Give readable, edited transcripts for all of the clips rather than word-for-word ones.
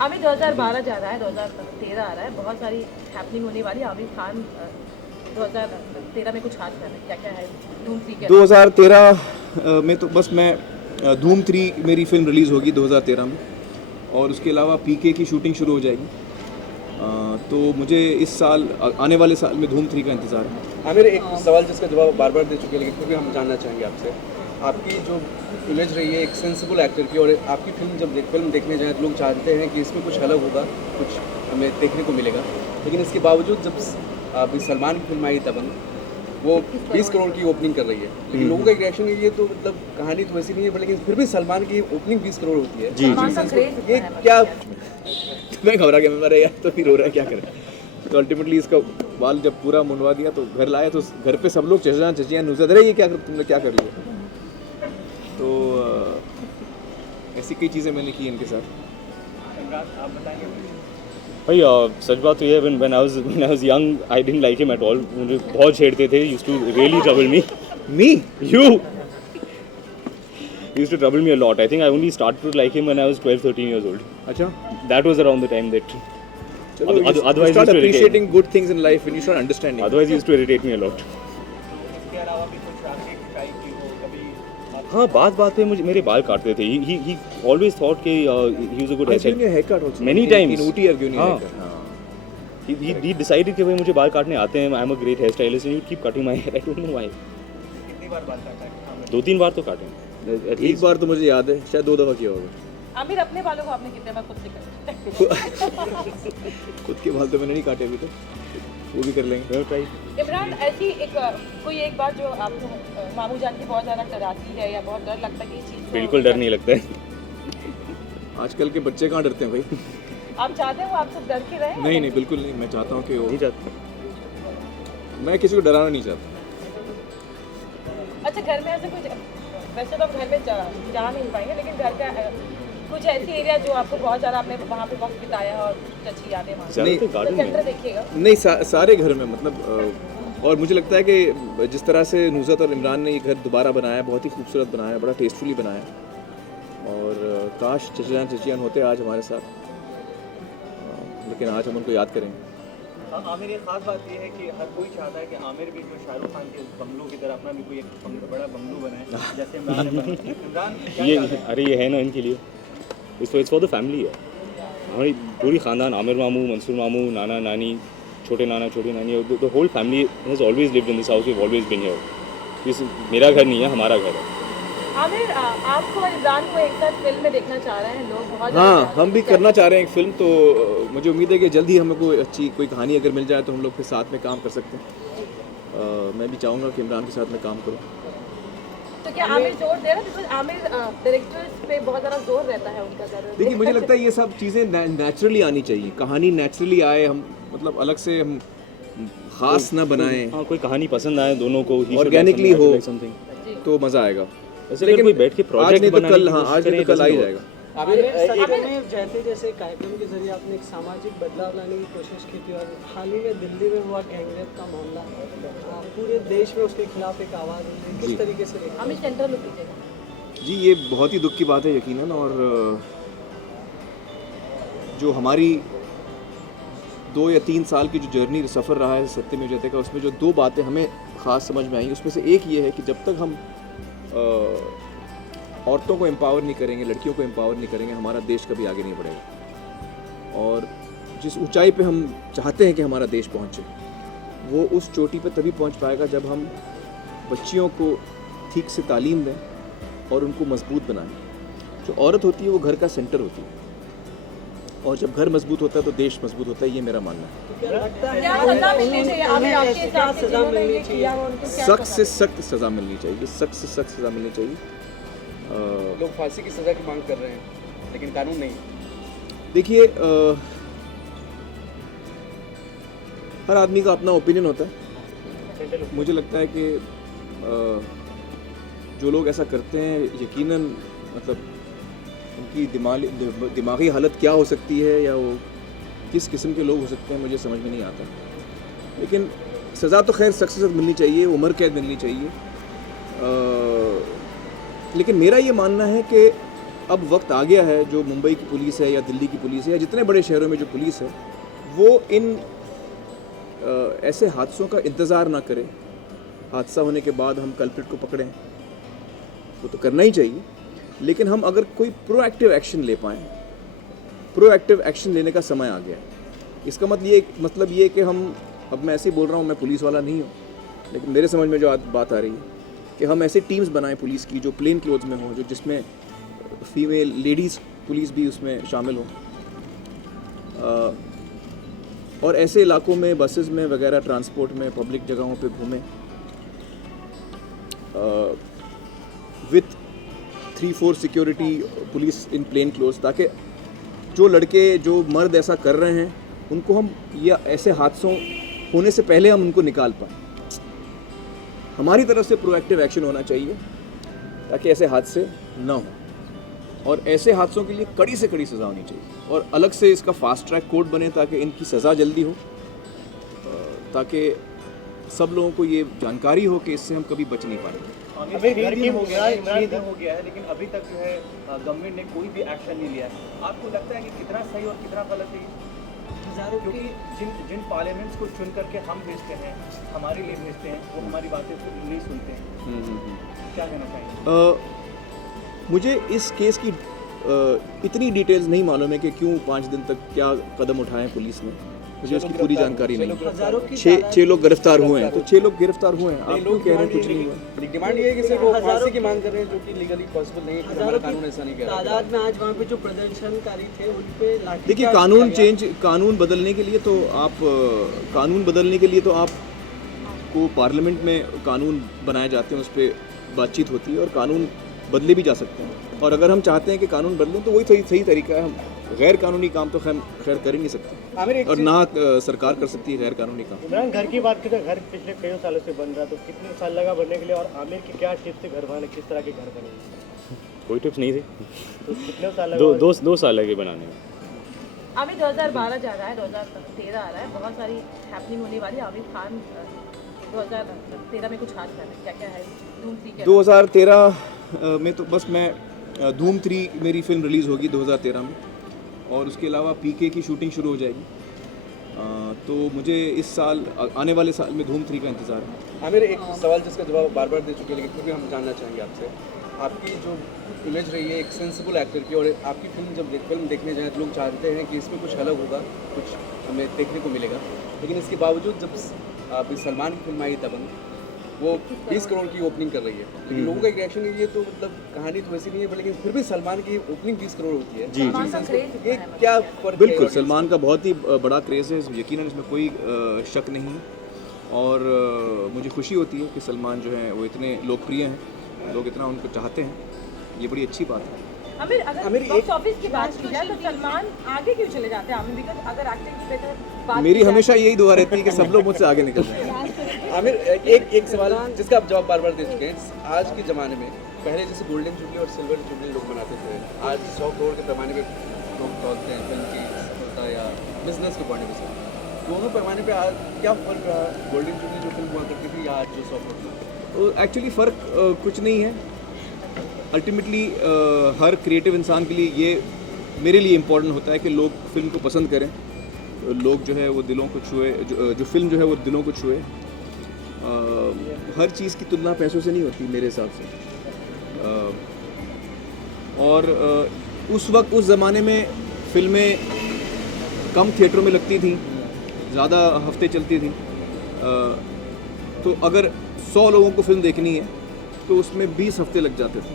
आमिर 2012 जा रहा है, 2013 आ रहा है, बहुत सारी हैपनिंग होने वाली है। आमिर खान 2013 में कुछ खास कर रहे हैं, क्या क्या है धूम 3 के? 2013 में तो बस मैं धूम 3 मेरी फिल्म रिलीज़ होगी 2013 में, और उसके अलावा पीके की शूटिंग शुरू हो जाएगी। तो मुझे इस साल आने वाले साल में धूम 3 का इंतज़ार है। आमिर, एक सवाल जिसका जवाब बार बार दे चुके हैं, लेकिन फिर भी हम जानना चाहेंगे आपसे, आपकी जो इमेज रही है एक सेंसिबल एक्टर की, और आपकी फिल्म जब फिल्म देखने जाएँ तो लोग चाहते हैं कि इसमें कुछ अलग होगा, कुछ हमें देखने को मिलेगा, लेकिन इसके बावजूद जब अभी सलमान की फिल्म आई दबंग, वो 20 करोड़ की ओपनिंग कर रही है, लेकिन लोगों का एक रिएक्शन है ये तो मतलब कहानी तो वैसी नहीं है, लेकिन फिर भी सलमान की ओपनिंग 20 करोड़ होती है। सलमान का क्रेज ये क्या मैं घबरा गया, मैं मरा यार तो फिर हो रहा है क्या करें। तो अल्टीमेटली इसका बाल जब पूरा मुंडवा दिया तो घर लाया, तो घर पे सब लोग चचियाँ चचियाँ नुसरत, अरे ये क्या तुमने क्या कर लिया। तो ऐसी कई चीज़ें मैंने की इनके साथ। आप बताएंगे? भाई सच बात तो ये है, when I was young I didn't like him at all. मुझे बहुत छेड़ते थे, used to really trouble me. Me? You used to trouble me a lot. I think I only started to like him when I was 12-13 years old. अच्छा, That was around the time that चलो you otherwise start used to irritate. appreciating good things in life when you start understanding. Otherwise he used to irritate me a lot. इसके अलावा भी कुछ आपने try की हो कभी? हाँ, बात पे मुझे मेरे बाल काटते थे. He always thought कि he was a good I've given you hairstyle. a haircut also. Many times. In Ooty I've given you a हाँ. haircut. हाँ. He decided कि भाई मुझे बाल काटने आते हैं. I'm a great hairstylist and he would keep cutting my hair. I don't know why. कितनी बार बाल काटा है? 2-3 बार तो काटे. At एक least. बार तो मुझे याद है, शायद 2 दफ़ा किया होगा। आमिर अपने बालों को आपने कितने बार खुद से कर? खुद के बाल तो मैंने नहीं काटे अभी तक, वो भी कर लेंगे। Try. इमरान, ऐसी कोई एक बात जो आपको मामू जान की बहुत ज़्यादा डराती है या बहुत डर लगता है कि ये चीज़ बिल्कुल डर नहीं लगता है. आजकल के बच्चे कहाँ डरते हैं भाई। आप चाहते हैं वो आपसे डर के रहे? नहीं नहीं, बिल्कुल नहीं। मैं चाहता हूँ कि नहीं वो, जाता. मैं किसी को डराना नहीं चाहता। अच्छा, घर में ऐसे कुछ, वैसे तो आप घर में जा नहीं पाएंगे, लेकिन घर का कुछ ऐसी एरिया जो आपको बहुत ज़्यादा आपने वहाँ पे वक्त बिताया है और कुछ अच्छी यादें वहाँ से? नहीं, तो तो गार्डन सेंटर में देखिएगा। नहीं, सारे घर में मतलब और मुझे लगता है कि जिस तरह से नुसरत और इमरान ने ये घर दोबारा बनाया, बहुत ही खूबसूरत बनाया, बड़ा टेस्टफुली बनाया, और काश चचियान होते आज हमारे साथ, लेकिन आज हम उनको याद करेंगे। आमिर, एक खास बात ये है कि हर कोई चाहता है कि आमिर भी जो शाहरुख खान के बंगलों की तरह अपना भी कोई एक बड़ा बंगलो बनाए, जैसे इमरान ने बनाया। इमरान क्या ये चाहता है? अरे ये है ना इनके लिए, इट्स फॉर द फैमिली है. हमारी पूरी ख़ानदान, आमिर मामू, मंसूर मामू, नाना नानी, छोटे नाना छोटी नानी, the whole family has always lived in this house. We have always been here. मेरा घर नहीं है, हमारा घर है. आमिर, आपको और इमरान को एक साथ फिल्म में देखना चाह रहे हैं लोग बहुत ज़्यादा हाँ, चाहते हम भी हैं। करना चाह रहे हैं एक फिल्म, तो मुझे उम्मीद है कि जल्द ही हमें कोई अच्छी कोई कहानी अगर मिल जाए तो हम लोग फिर साथ में काम कर सकते हैं। मैं भी चाहूँगा कि इमरान के साथ में काम करूँ। तो क्या आमिर जोर दे रहा है? बिकॉज आमिर डायरेक्टर्स पे बहुत ज़्यादा जोर रहता है उनका ज़्यादा। देखिए, मुझे लगता है ये सब चीज़ें नेचुरली आनी चाहिए, कहानी नेचुरली आए, हम मतलब अलग से हम खास ना बनाएं, हाँ, कोई कहानी पसंद आए दोनों को, Organically हो। समथिंग. तो मज़ा आएगा। ऐसे लेकिन कोई बैठ के आज प्रोजेक्ट नहीं तो बनाने कल, की हाँ, कोशिश आज नहीं करे, तो कल आ ही doesn't जाएगा। आमिर में जैसे जैसे कार्यक्रम के जरिए आपने एक सामाजिक बदलाव लाने की कोशिश की थी, और हाल ही में दिल्ली में हुआ गैंगरेप का मामला, पूरे देश में उसके खिलाफ एक आवाज़ उठी, जी। किस तरीके से देखा? आमिर सेंटर में कीजिएगा। जी, ये बहुत ही दुख की बात है यकीनन, और जो हमारी 2 या 3 साल की जो जर्नी सफ़र रहा है सत्यमेव जयते का, उसमें जो 2 बातें हमें ख़ास समझ में आई, उसमें से एक ये है कि जब तक हम औरतों को एम्पावर नहीं करेंगे, लड़कियों को एम्पावर नहीं करेंगे, हमारा देश कभी आगे नहीं बढ़ेगा। और जिस ऊंचाई पे हम चाहते हैं कि हमारा देश पहुंचे, वो उस चोटी पे तभी पहुंच पाएगा जब हम बच्चियों को ठीक से तालीम दें और उनको मजबूत बनाएं। जो औरत होती है वो घर का सेंटर होती है, और जब घर मजबूत होता है तो देश मजबूत होता है, ये मेरा मानना है। क्या लगता है क्या सजा मिलनी चाहिए आमिर आपके क्या हिसाब से? सजा जिन्होंने मिलनी ये किया चाहिए? वो उनको क्या सख्त सजा? से सख्त सज़ा मिलनी चाहिए, सख्त से सख्त सज़ा मिलनी चाहिए। लोग फांसी की सजा की मांग कर रहे हैं, लेकिन कानून नहीं। देखिए, हर आदमी का अपना ओपिनियन होता है। मुझे लगता है कि जो लोग ऐसा करते हैं, यकीनन मतलब उनकी दिमागी हालत क्या हो सकती है या वो किस किस्म के लोग हो सकते हैं, मुझे समझ में नहीं आता। लेकिन सज़ा तो खैर सख्त से सख्त मिलनी चाहिए, उम्र कैद मिलनी चाहिए। लेकिन मेरा ये मानना है कि अब वक्त आ गया है, जो मुंबई की पुलिस है या दिल्ली की पुलिस है या जितने बड़े शहरों में जो पुलिस है, वो इन ऐसे हादसों का इंतज़ार ना करे। हादसा होने के बाद हम कल्प्रिट को पकड़ें, वो तो करना ही चाहिए, लेकिन हम अगर कोई प्रोएक्टिव एक्शन ले पाएँ, प्रोएक्टिव एक्शन लेने का समय आ गया है। इसका मतलब ये कि हम, अब मैं ऐसे ही बोल रहा हूँ, मैं पुलिस वाला नहीं हूँ, लेकिन मेरे समझ में जो बात आ रही है कि हम ऐसे टीम्स बनाएं पुलिस की जो प्लेन क्लोथ्स में हो, जो जिसमें फीमेल लेडीज़ पुलिस भी उसमें शामिल हो, और ऐसे इलाकों में बसेस में वगैरह ट्रांसपोर्ट में पब्लिक जगहों पे घूमें with 3-4 security police in plain clothes, ताकि जो लड़के जो मर्द ऐसा कर रहे हैं उनको हम, या ऐसे हादसों होने से पहले हम उनको निकाल पाएँ। हमारी तरफ से प्रोएक्टिव एक्शन होना चाहिए ताकि ऐसे हादसे ना हो, और ऐसे हादसों के लिए कड़ी से कड़ी सज़ा होनी चाहिए, और अलग से इसका फास्ट ट्रैक कोर्ट बने ताकि इनकी सज़ा जल्दी हो, ताकि सब लोगों को ये जानकारी हो कि इससे हम कभी बच नहीं पाएंगे। अभी रीडिंग हो गया है, लेकिन अभी तक जो है गवर्नमेंट ने कोई भी एक्शन नहीं लिया है। आपको लगता है कि कितना सही और कितना गलत है? क्योंकि जिन पार्लियामेंट्स को चुन करके हम भेजते हैं, हमारे लिए भेजते हैं, वो हमारी बातें नहीं सुनते हैं। क्या कहना चाहिए? मुझे इस केस की इतनी डिटेल्स नहीं मालूम है कि क्यों 5 दिन तक क्या कदम उठाए पुलिस ने, मुझे उसकी पूरी जानकारी नहीं है। 6 लोग गिरफ्तार हुए हैं, तो 6 लोग गिरफ्तार हुए हैं, आप क्यों कह रहे हैं कुछ नहीं हुआ? डिमांड ये है कि सिर्फ वो फांसी की मांग कर रहे हैं, जो कि लीगली पॉसिबल नहीं है, कि हमारा कानून ऐसा नहीं कह रहा। तादाद में आज वहाँ पे जो प्रदर्शनकारी थे उन पे लाठी। देखिए, कानून बदलने के लिए तो आप को पार्लियामेंट में कानून बनाए जाते हैं, उस पर बातचीत होती है, और कानून बदले भी जा सकते हैं, और अगर हम चाहते हैं कि कानून बदलें तो वही सही तरीका है। हम गैर कानूनी काम तो खैर कर ही नहीं सकते, और ना सरकार कर सकती है गैर कानूनी काम। इमरान, घर की बात की तो घर पिछले कई सालों से बन रहा, तो कितने साल लगा बनने के लिए, और आमिर की क्या टिप्स थे घर बनाने, किस तरह के घर बने? कोई टिप्स नहीं थी, तो कितने साल लगा? दो साल लगे बनाने में। अभी 2012 जा रहा है, 2013 आ रहा है, बहुत सारी हैपनिंग होने वाली है। आमिर खान 2013 में कुछ खास कर क्या क्या है? धूम 3 के 2013 में तो बस मैं धूम 3 मेरी फिल्म रिलीज़ होगी 2013 में, और उसके अलावा पीके की शूटिंग शुरू हो जाएगी, तो मुझे इस साल, आने वाले साल में धूम 3 का इंतज़ार है। आमिर, एक सवाल जिसका जवाब बार बार दे चुके हैं, लेकिन फिर भी हम जानना चाहेंगे आपसे, आपकी जो इमेज रही है एक सेंसिबल एक्टर की, और आपकी फिल्म देखने जाएँ तो लोग चाहते हैं कि इसमें कुछ अलग होगा, कुछ हमें देखने को मिलेगा, लेकिन इसके बावजूद जब अभी सलमान की फिल्म आई दबंग, वो 20 करोड़ की ओपनिंग कर रही है, लेकिन लोगों का एक रिएक्शन है, ये तो मतलब कहानी तो वैसी नहीं है, लेकिन फिर भी सलमान की ओपनिंग 20 करोड़ होती है। जी, ये क्या फर्क है? बिल्कुल, सलमान का बहुत ही बड़ा क्रेज़ है, यकीनन इसमें कोई शक नहीं है, और मुझे खुशी होती है कि सलमान जो है वो इतने लोकप्रिय हैं, लोग इतना उनको चाहते हैं, ये बड़ी अच्छी बात है। आमिर, अगर बॉक्स ऑफिस की बात की जाए तो सलमान आगे क्यों चले जाते हैं? आमिर, बिकॉज़ अगर एक्टिंग की बेहतर बात मेरी हमेशा यही दुआ रहती है कि सब लोग मुझसे आगे निकल जाएं। आमिर, एक सवाल जिसका आप जवाब बार बार दे चुके हैं, आज के ज़माने में पहले जैसे गोल्डन जुबली और सिल्वर जुबली लोग मनाते थे, आज 100 करोड़ के पैमाने पे लोग तोलते हैं फिल्म की सफलता या बिजनेस के पॉइंट ऑफ व्यू से। दोनों पैमाने पे आज क्या फ़र्क रहा? गोल्डन जुबली जो फिल्म हुआ करती थी या आज जो 100 करोड़? एक्चुअली फ़र्क कुछ नहीं है। अल्टीमेटली हर क्रिएटिव इंसान के लिए ये मेरे लिए इम्पोर्टेंट होता है कि लोग फिल्म को पसंद करें, लोग जो है वो दिलों को छुए, जो फिल्म जो है वो दिलों को छुए। हर चीज़ की तुलना पैसों से नहीं होती मेरे हिसाब से, और उस वक्त उस ज़माने में फिल्में कम थिएटरों में लगती थी, ज़्यादा हफ्ते चलती थी, तो अगर 100 लोगों को फिल्म देखनी है तो उसमें 20 हफ्ते लग जाते थे।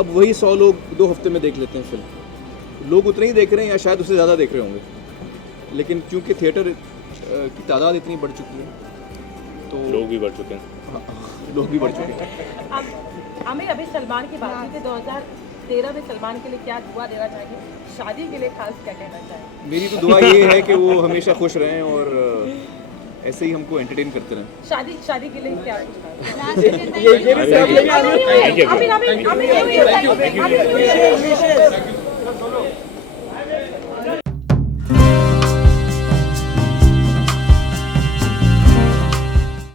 अब वही 100 लोग 2 हफ्ते में देख लेते हैं फिल्म। लोग उतने ही देख रहे हैं या शायद उससे ज़्यादा देख रहे होंगे, लेकिन क्योंकि थिएटर की तादाद इतनी बढ़ चुकी है तो लोग भी बढ़ चुके हैं। लोग भी बढ़ चुके हैं। आमिर, अभी सलमान की बात की थी, 2013 में सलमान के लिए क्या दुआ देना चाहेंगे? शादी के लिए खास क्या कहना चाहेंगे? मेरी तो दुआ ये है कि वो हमेशा खुश रहें और ऐसे ही हमको एंटरटेन करते रहें। शादी के लिए क्या Thank you. आमिर